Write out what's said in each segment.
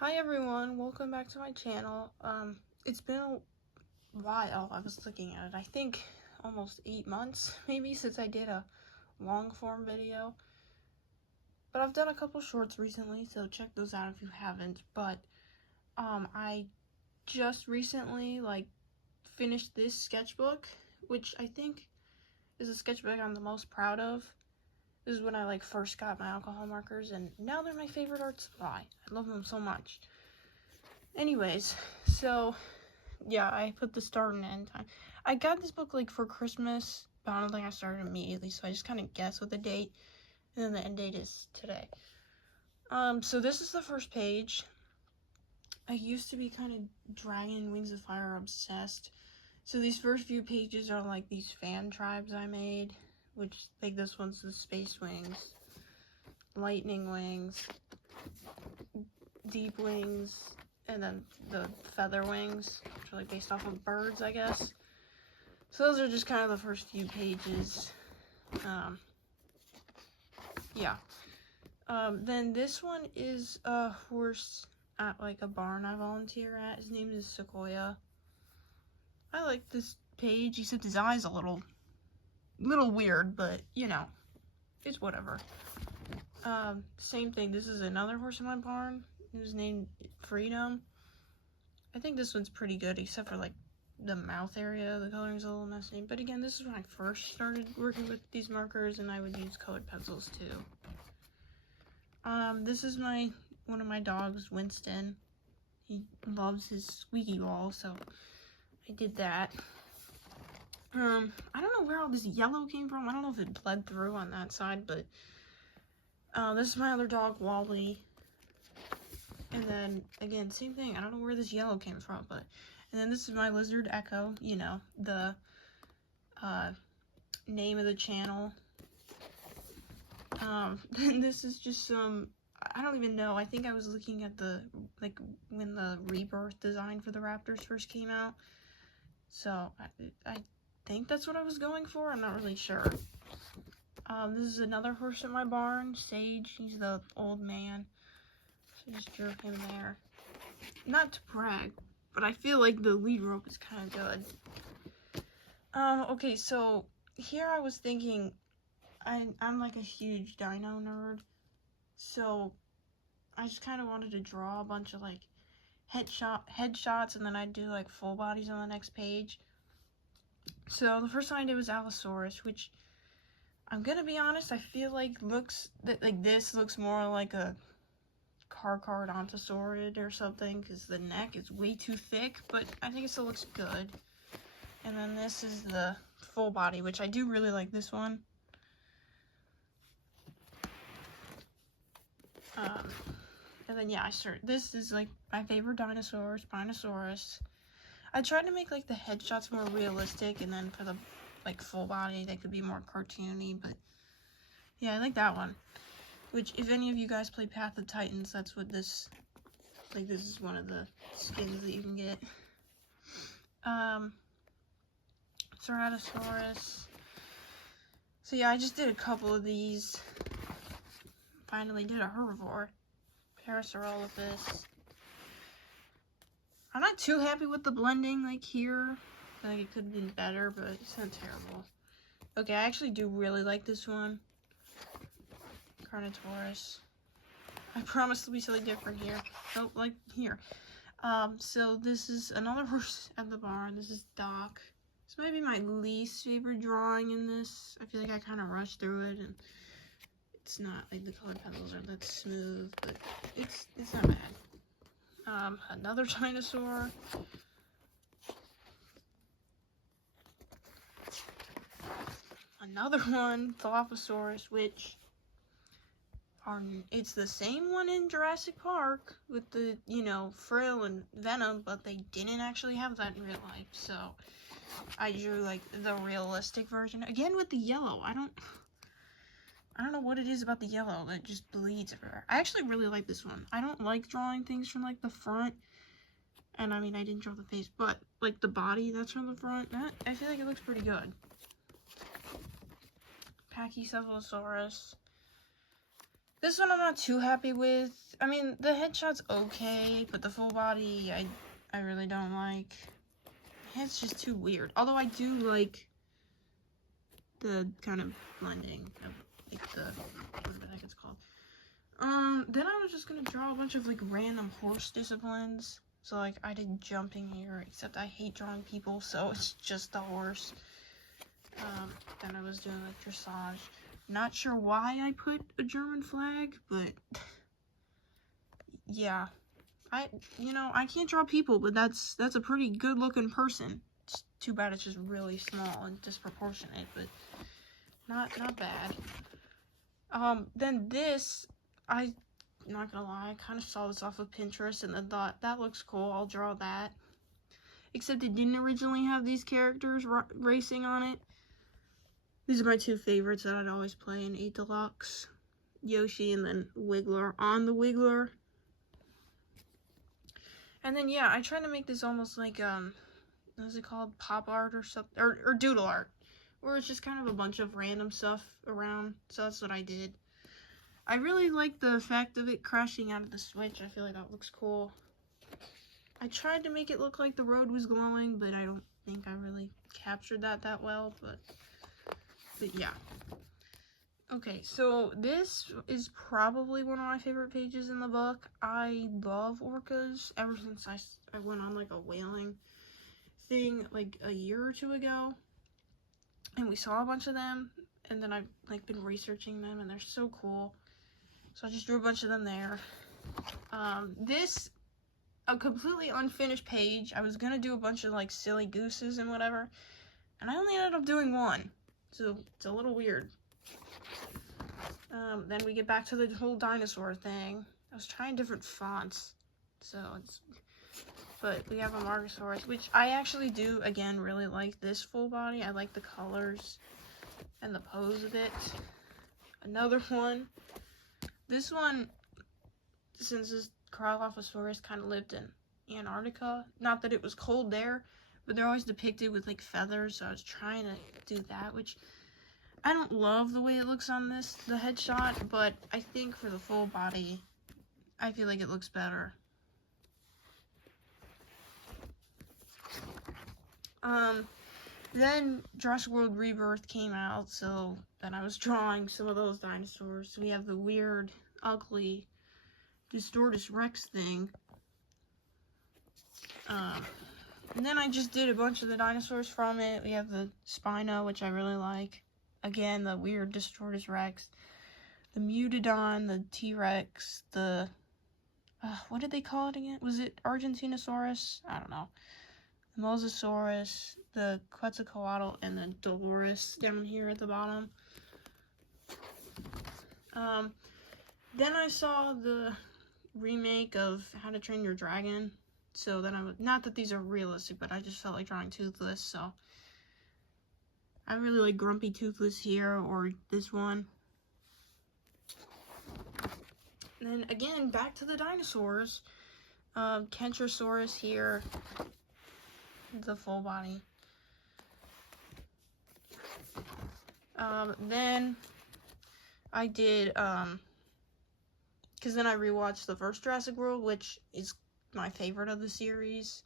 Hi everyone, welcome back to my channel. It's been a while. I was looking at it. I think almost 8 months maybe since I did a long form video. But I've done a couple shorts recently, so check those out if you haven't. But I just recently finished this sketchbook, which I think is a sketchbook I'm the most proud of. This is when I first got my alcohol markers, and now they're my favorite art supply. I love them so much. Anyways, so yeah, I put the start and end time. I got this book for Christmas, but I don't think I started immediately, so I just kind of guessed with the date, and then the end date is today. So this is the first page. I used to be kind of Dragon Wings of Fire obsessed, so these first few pages are these fan tribes I made, which this one's the Space Wings, Lightning Wings, Deep Wings, and then the Feather Wings, which are based off of birds, I guess. So those are just kind of the first few pages. Yeah. Then this one is a horse at a barn I volunteer at. His name is Sequoia. I like this page, except his eye's a little weird, but it's whatever. Same thing. This is another horse in my barn. It was named Freedom. I think this one's pretty good, except for the mouth area. The coloring's a little messy. But again, this is when I first started working with these markers, and I would use colored pencils too. This is one of my dogs, Winston. He loves his squeaky ball, so I did that. I don't know where all this yellow came from. I don't know if it bled through on that side, but this is my other dog, Wally. And then, again, same thing. I don't know where this yellow came from, but... And then this is my lizard, Echo. You know, the name of the channel. This is just some... I don't even know. I think I was looking at when the rebirth design for the Raptors first came out. So, I think that's what I was going for. I'm not really sure. This is another horse in my barn, Sage. He's the old man. So I just drew him there. Not to brag, but I feel like the lead rope is kind of good. Okay, so here I was thinking, I'm a huge dino nerd, so I just kind of wanted to draw a bunch of headshots, and then I'd do full bodies on the next page. So the first one I did was Allosaurus, which I'm gonna be honest, I feel this looks more like a Carcharodontosaurid or something, because the neck is way too thick, but I think it still looks good. And then this is the full body, which I do really like this one. And then yeah, this is my favorite dinosaur, Spinosaurus. I tried to make the headshots more realistic, and then for the full body they could be more cartoony, but yeah, I like that one. Which, if any of you guys play Path of Titans, that's what this is one of the skins that you can get. Ceratosaurus. So yeah, I just did a couple of these. Finally did a herbivore. Parasaurolophus. I'm not too happy with the blending, here. I think it could have been better, but it's not terrible. Okay, I actually do really like this one. Carnotaurus. I promise to be something different here. Oh, here. So this is another horse at the barn. This is Doc. This might be my least favorite drawing in this. I feel like I kind of rushed through it, and it's not the colored pencils are that smooth, but it's not bad. Another dinosaur. Another one, Dilophosaurus, which it's the same one in Jurassic Park with the, Frill and Venom, but they didn't actually have that in real life, so I drew, the realistic version. Again, with the yellow. I don't know what it is about the yellow that just bleeds everywhere. I actually really like this one. I don't like drawing things from, the front, and, I mean, I didn't draw the face, but, the body that's from the front, I feel like it looks pretty good. Pachycephalosaurus. This one I'm not too happy with. I mean, the headshot's okay, but the full body, I really don't like. It's just too weird. Although I do like the kind of blending of, like, the, whatever the heck it's called. Then I was just gonna draw a bunch of, like, random horse disciplines. So, like, I did jumping here, except I hate drawing people, so it's just the horse. Then I was doing, like, dressage. Not sure why I put a German flag, but yeah. I can't draw people, but that's a pretty good looking person. It's too bad it's just really small and disproportionate, but not bad. Then this, I'm not gonna lie, I kind of saw this off of Pinterest and then thought, that looks cool, I'll draw that. Except it didn't originally have these characters racing on it. These are my two favorites that I'd always play in 8 Deluxe. Yoshi and then Wiggler on the Wiggler. And then, yeah, I tried to make this almost like, what is it called? Pop art or something? Or doodle art. Where it's just kind of a bunch of random stuff around. So that's what I did. I really like the effect of it crashing out of the Switch. I feel like that looks cool. I tried to make it look like the road was glowing, but I don't think I really captured that well. But yeah. Okay, so this is probably one of my favorite pages in the book. I love orcas ever since I went on like a whaling thing like a year or two ago. And we saw a bunch of them, and then I've like been researching them, and they're so cool. So I just drew a bunch of them there. This, a completely unfinished page. I was gonna do a bunch of like silly gooses and whatever, and I only ended up doing one. So it's a little weird. Then we get back to the whole dinosaur thing. I was trying different fonts, but we have a Margosaurus, which I actually do, again, really like this full body. I like the colors and the pose of it. Another one. This one, since this Cryolophosaurus kind of lived in Antarctica, not that it was cold there, but they're always depicted with, like, feathers, so I was trying to do that, which I don't love the way it looks on the headshot, but I think for the full body, I feel like it looks better. Then Jurassic World Rebirth came out, so then I was drawing some of those dinosaurs. We have the weird, ugly Distortus Rex thing. And then I just did a bunch of the dinosaurs from it. We have the Spino, which I really like. Again, the weird Distortus Rex. The Mutodon, the T-Rex, the... what did they call it again? Was it Argentinosaurus? I don't know. The Mosasaurus, the Quetzalcoatl, and the Dolores down here at the bottom. Then I saw the remake of How to Train Your Dragon. So then not that these are realistic, but I just felt like drawing Toothless, so I really like Grumpy Toothless here, or this one. And then again, back to the dinosaurs. Kentrosaurus here, the full body. Then I did, because then I rewatched the first Jurassic World, which is my favorite of the series.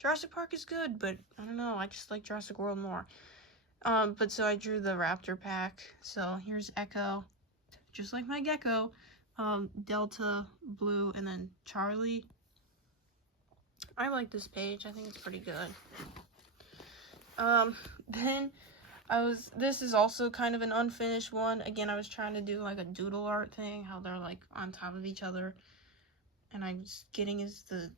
Jurassic Park is good, but I don't know, I just like Jurassic World more. But so I drew the Raptor pack. So here's Echo, just like my gecko. Delta, Blue, and then Charlie. I like this page. I think it's pretty good. Then this is also kind of an unfinished one. Again, I was trying to do like a doodle art thing, how they're like on top of each other. And I was getting the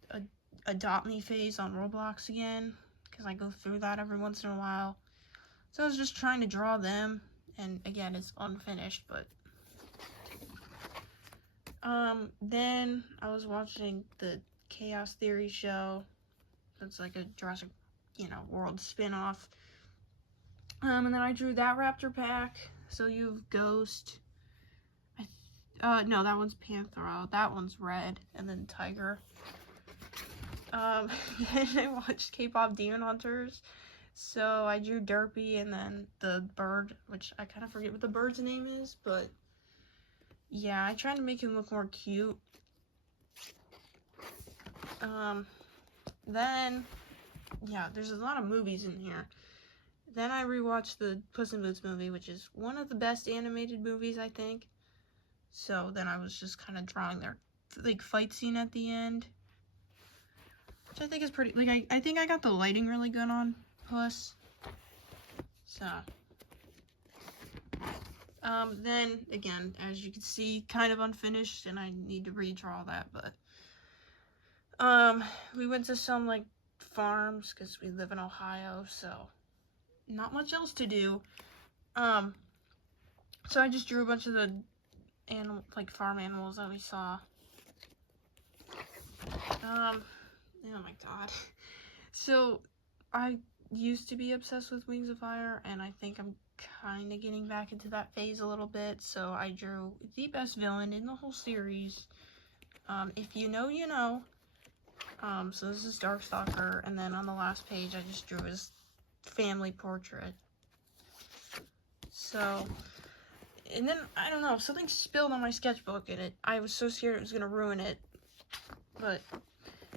Adopt Me phase on Roblox again, because I go through that every once in a while. So I was just trying to draw them, and again, it's unfinished, but... Then I was watching the Chaos Theory show. It's like a Jurassic, World spin-off. And then I drew that Raptor pack. So you have Ghost. No, that one's Panthro. That one's Red, and then Tiger. Then I watched K-pop Demon Hunters. So I drew Derpy and then the bird, which I kind of forget what the bird's name is, but yeah, I tried to make him look more cute. Then, yeah, there's a lot of movies in here. Then I rewatched the Puss in Boots movie, which is one of the best animated movies, I think. So then I was just kind of drawing their, like, fight scene at the end, which I think is pretty, like, I think I got the lighting really good on Puss. So, then, again, as you can see, kind of unfinished, and I need to redraw that, but, we went to some, like, farms, because we live in Ohio, so not much else to do. So I just drew a bunch of the farm animals that we saw. Oh my god. So, I used to be obsessed with Wings of Fire, and I think I'm kind of getting back into that phase a little bit, so I drew the best villain in the whole series. If you know, you know. So this is Darkstalker, and then on the last page, I just drew his family portrait. So, and then, I don't know, something spilled on my sketchbook, and I was so scared it was gonna ruin it. But,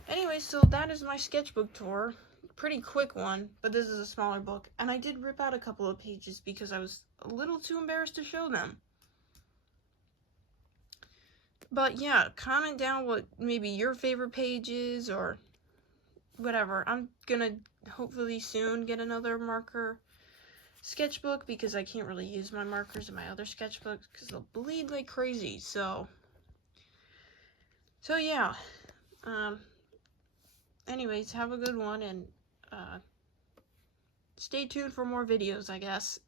anyway, so that is my sketchbook tour. Pretty quick one, but this is a smaller book. And I did rip out a couple of pages because I was a little too embarrassed to show them. But yeah, comment down what maybe your favorite page is or whatever. I'm gonna hopefully soon get another marker sketchbook because I can't really use my markers in my other sketchbooks because they'll bleed like crazy. So yeah. Anyways, have a good one, and stay tuned for more videos, I guess.